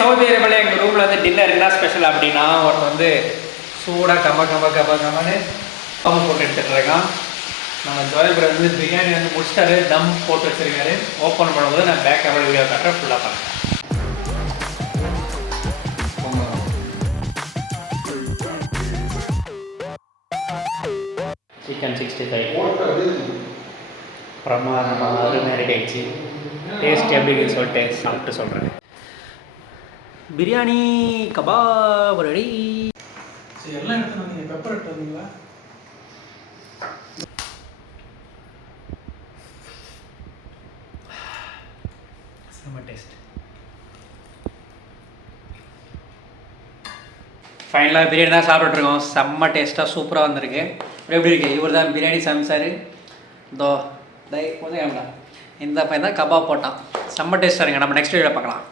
Saudi அரேபியாவில் எங்கள் ரூமில் வந்து டின்னர் என்ன ஸ்பெஷல் அப்படின்னா ஒருத்தர் வந்து சூடாக கம்மன்னு பம்பு போட்டு எடுத்துட்டுருக்கான். நம்ம ஜோயல் பிரதர் வந்து பிரியாணி வந்து முடிச்சிட்டாரு, தம் போட்டு வச்சுருக்காரு. ஓப்பன் பண்ணும்போது நான் பேக் கேமரா வீடியோ காட்டுறேன், ஃபுல்லாக பண்ணுறேன். சிக்கன் 65 பிரமாதமாக அருமையாக ரெடி ஆகிடுச்சு. டேஸ்ட் எப்படி இருக்குன்னு சொல்லிட்டு சாப்பிட்டு சொல்கிறேன். Biryani kebab ready. சரி, எல்லாம் எடுத்து வந்தீங்க. பெப்பர் எடுத்து வந்தீங்களா? செம்ம டேஸ்ட். ஃபைனலாக பிரியாணி தான் சாப்பிட்டுருக்கோம். செம்ம டேஸ்ட்டாக சூப்பராக வந்திருக்கு. எப்படி இருக்கு? இவர் தான் பிரியாணி சமைச்சார். கொஞ்சம் கேமரா இந்த பையன் தான் கபாப் போட்டான். செம்ம டேஸ்ட்டாக இருங்க. நம்ம நெக்ஸ்ட் வீடியோ பார்க்கலாம்.